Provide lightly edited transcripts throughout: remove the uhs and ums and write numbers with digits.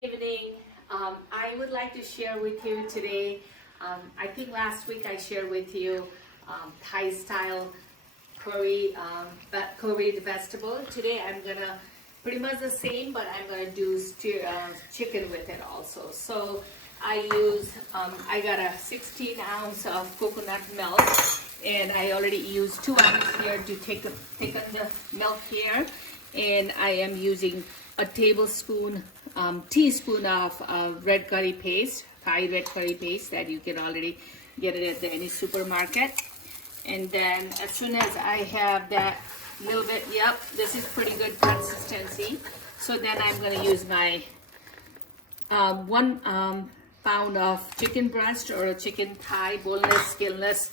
Evening. I would like to share with you today. I think last week I shared with you Thai style curry, curried vegetable. Today I'm gonna pretty much the same, but I'm gonna do chicken with it also. So I got a 16 ounce of coconut milk, and I already used 2 ounces here to take on the milk here, and I am using a teaspoon of red curry paste, Thai red curry paste that you can already get it at any supermarket. And then as soon as I have that little bit, yep, this is pretty good consistency. So then I'm going to use my 1 pound of chicken breast or a chicken thigh, boneless, skinless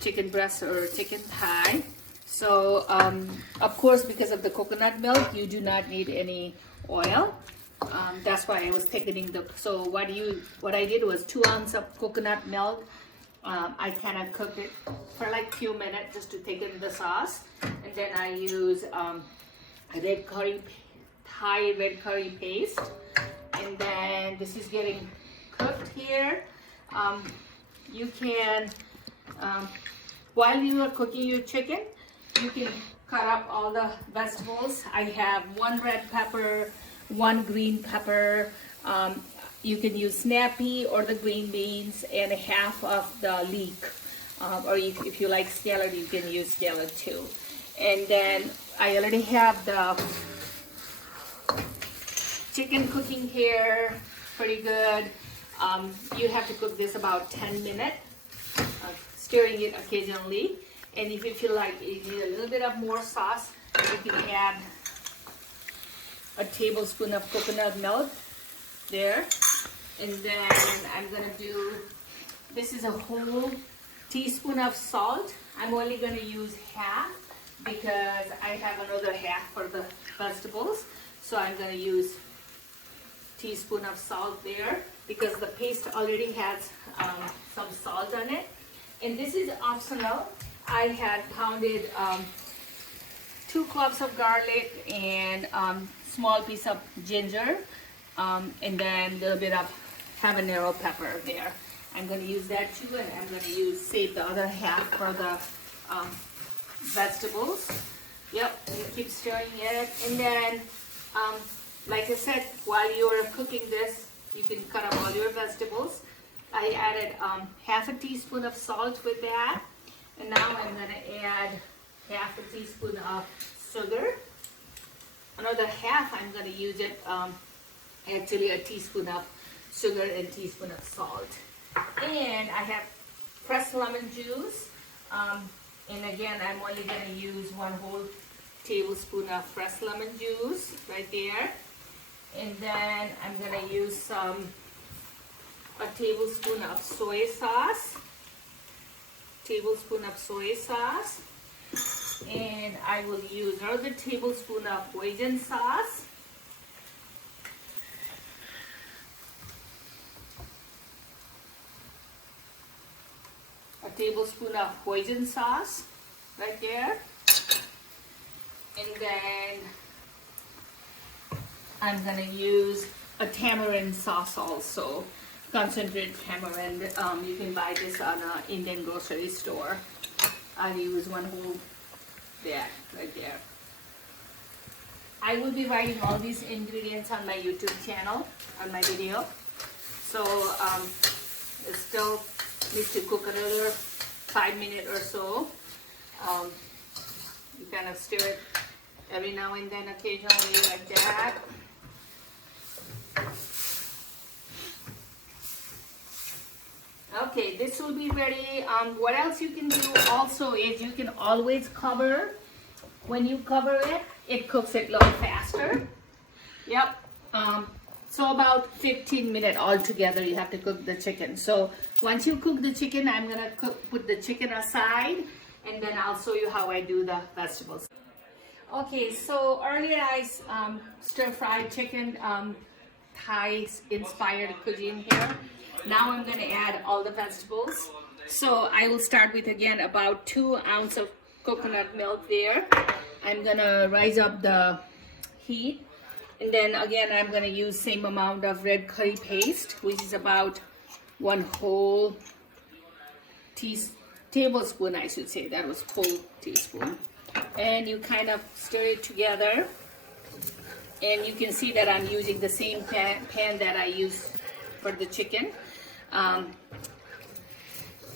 chicken breast or chicken thigh. So, of course, because of the coconut milk, you do not need any oil. That's why I was thickening so what I did was 2 ounces of coconut milk. I kind of cooked it for like a few minutes just to thicken the sauce. And then I use Thai red curry paste. And then this is getting cooked here. You can, while you are cooking your chicken, you can cut up all the vegetables. I have 1 red pepper, 1 green pepper. You can use snappy or the green beans, and half of the leek. Or if you like scallop, you can use scallop too. And then I already have the chicken cooking here, pretty good. You have to cook this about 10 minutes, stirring it occasionally. And if you feel like you need a little bit of more sauce, you can add a tablespoon of coconut milk there. And then I'm gonna do, this is a whole teaspoon of salt. I'm only gonna use half because I have another half for the vegetables. So I'm gonna use teaspoon of salt there because the paste already has some salt on it. And this is optional. I had pounded 2 cloves of garlic and small piece of ginger, and then a little bit of habanero pepper there. I'm going to use that too, and I'm going to save the other half for the vegetables. Yep, you keep stirring it, and then like I said, while you're cooking this, you can cut up all your vegetables. I added half a teaspoon of salt with that. And now I'm going to add half a teaspoon of sugar. Another half I'm going to use it, actually a teaspoon of sugar and teaspoon of salt. And I have pressed lemon juice. And again, I'm only going to use 1 whole tablespoon of fresh lemon juice right there. And then I'm going to use a tablespoon of soy sauce. Tablespoon of soy sauce, and I will use another tablespoon of Hoisin sauce, a tablespoon of Hoisin sauce right there, and then I'm gonna use a tamarind sauce also. Concentrated tamarind. You can buy this on an Indian grocery store. I'll use 1 whole there, right there. I will be writing all these ingredients on my YouTube channel, on my video. So it still needs to cook another 5 minutes or so. You kind of stir it every now and then, occasionally like that. Okay, this will be ready. What else you can do also is you can always cover. When you cover it, it cooks it a little faster. Yep. So about 15 minutes altogether you have to cook the chicken. So once you cook the chicken, I'm gonna put the chicken aside, and then I'll show you how I do the vegetables. Okay, so earlier I stir-fried chicken, Thai inspired cuisine here. Now I'm going to add all the vegetables. So I will start with, again, about 2 ounces of coconut milk there. I'm going to rise up the heat, And then again, I'm going to use same amount of red curry paste, which is about 1 whole tablespoon, I should say. That was whole teaspoon. And you kind of stir it together. And you can see that I'm using the same pan that I use for the chicken.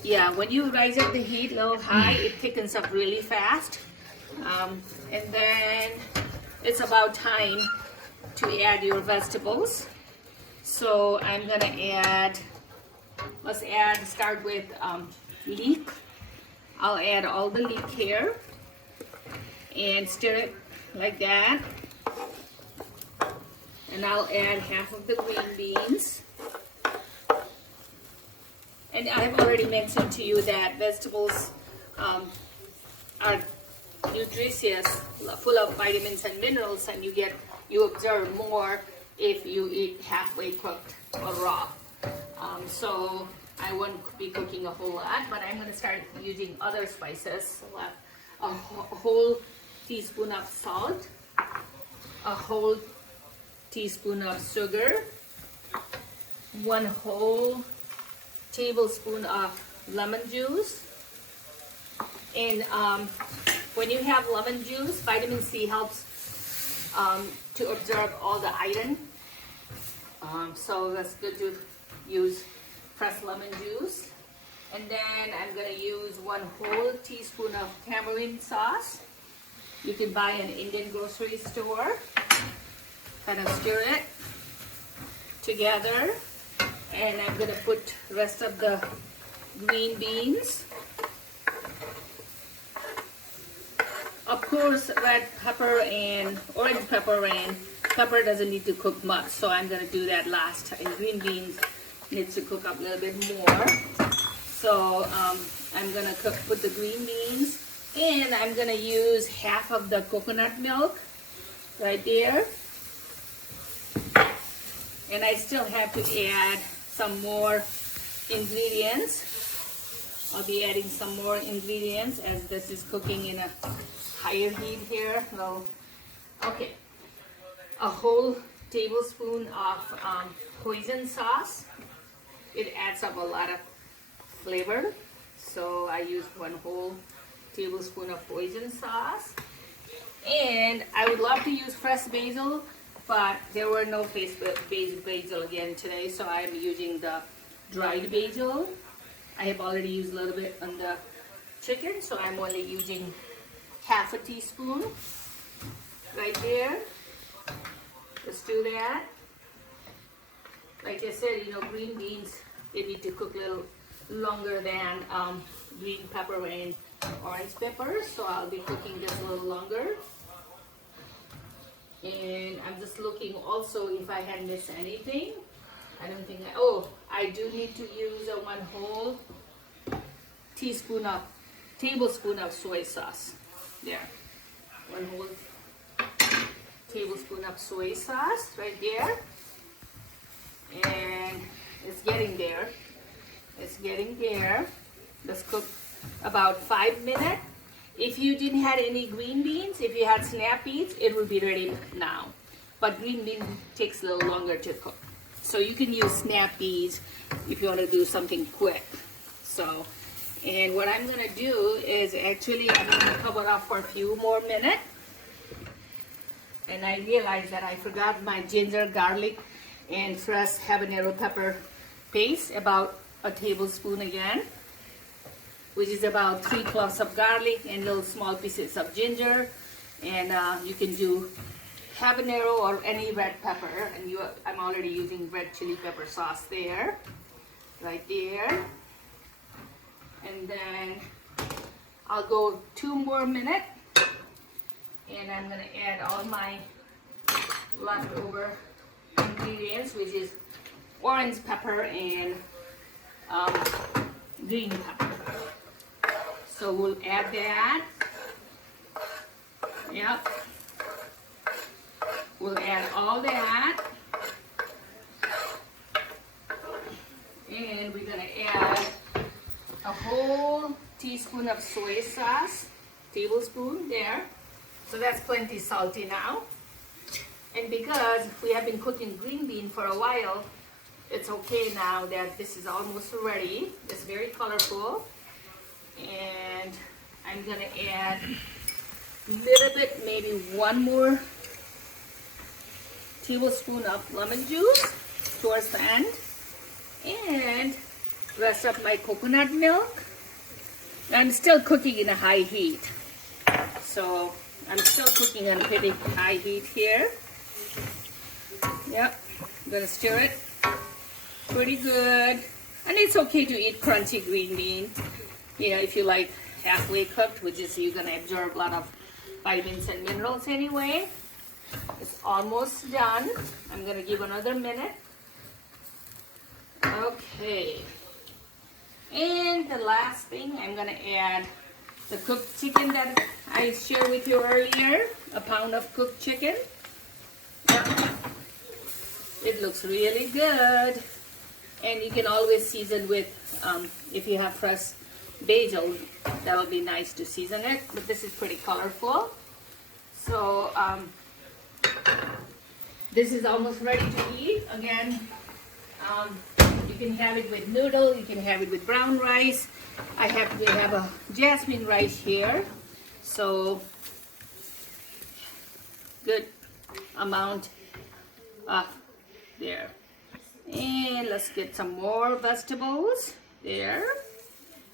Yeah, when you rise up the heat a little high, it thickens up really fast. And then it's about time to add your vegetables. So I'm gonna add, start with leek. I'll add all the leek here and stir it like that. And I'll add half of the green beans. And I've already mentioned to you that vegetables are nutritious, full of vitamins and minerals, and you observe more if you eat halfway cooked or raw. So I won't be cooking a whole lot, but I'm going to start using other spices. A whole teaspoon of salt, a whole teaspoon of sugar, 1 whole tablespoon of lemon juice. And when you have lemon juice, vitamin C helps to absorb all the iron. So that's good to use fresh lemon juice. And then I'm going to use 1 whole teaspoon of tamarind sauce. You can buy an Indian grocery store. Kind of stir it together. And I'm going to put the rest of the green beans. Of course, red pepper and orange pepper and pepper doesn't need to cook much, so I'm going to do that last. And green beans needs to cook up a little bit more. So I'm going to put the green beans, and I'm going to use half of the coconut milk right there. And I still have to add some more ingredients. I'll be adding some more ingredients as this is cooking in a higher heat here. So, okay, a whole tablespoon of hoisin sauce. It adds up a lot of flavor. So I used 1 whole tablespoon of hoisin sauce. And I would love to use fresh basil, but there were no fresh basil again today, so I'm using the dried basil. I have already used a little bit on the chicken, so I'm only using half a teaspoon right there. Let's do that. Like I said, green beans, they need to cook a little longer than green pepper and orange pepper, so I'll be cooking this a little longer. And I'm just looking also if I had missed anything. I don't think I do need to use a 1 whole tablespoon of soy sauce. There. 1 whole tablespoon of soy sauce right there. And it's getting there. It's getting there. Let's cook about 5 minutes. If you didn't have any green beans, if you had snap peas, it would be ready now. But green beans takes a little longer to cook. So you can use snap peas if you want to do something quick. So, and what I'm going to do is actually I'm going to cover it off for a few more minutes. And I realized that I forgot my ginger, garlic, and fresh habanero pepper paste, about a tablespoon again, which is about 3 cloves of garlic and little small pieces of ginger. And you can do habanero or any red pepper. And I'm already using red chili pepper sauce there, right there. And then I'll go 2 more minutes. And I'm going to add all my leftover ingredients, which is orange pepper and green pepper. So we'll add that. Yep. We'll add all that. And we're going to add a whole teaspoon of soy sauce, tablespoon there. So that's plenty salty now. And And because we have been cooking green bean for a while, it's okay now that this is almost ready. It's very colorful. And I'm gonna add a little bit, maybe one more tablespoon of lemon juice towards the end. And rest of my coconut milk. I'm still cooking in a high heat. So I'm still cooking on pretty high heat here. Yep, I'm gonna stir it pretty good. And it's okay to eat crunchy green bean. You know, if you like halfway cooked, which is you're gonna absorb a lot of vitamins and minerals anyway. It's almost done. I'm gonna give another minute. Okay. And the last thing, I'm gonna add the cooked chicken that I shared with you earlier, a pound of cooked chicken. Yeah. It looks really good. And you can always season with, if you have fresh basil, that will be nice to season it. But this is pretty colorful. So this is almost ready to eat. Again, you can have it with noodle, you can have it with brown rice. I happen to have a jasmine rice here, so good amount there. And let's get some more vegetables there.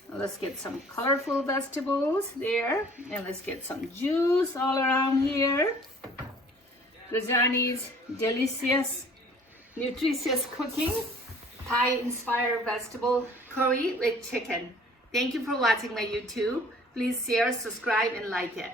Let's get some colorful vegetables there, and let's get some juice all around here. Rajani's delicious, nutritious cooking, Thai-inspired vegetable curry with chicken. Thank you for watching my YouTube. Please share, subscribe, and like it.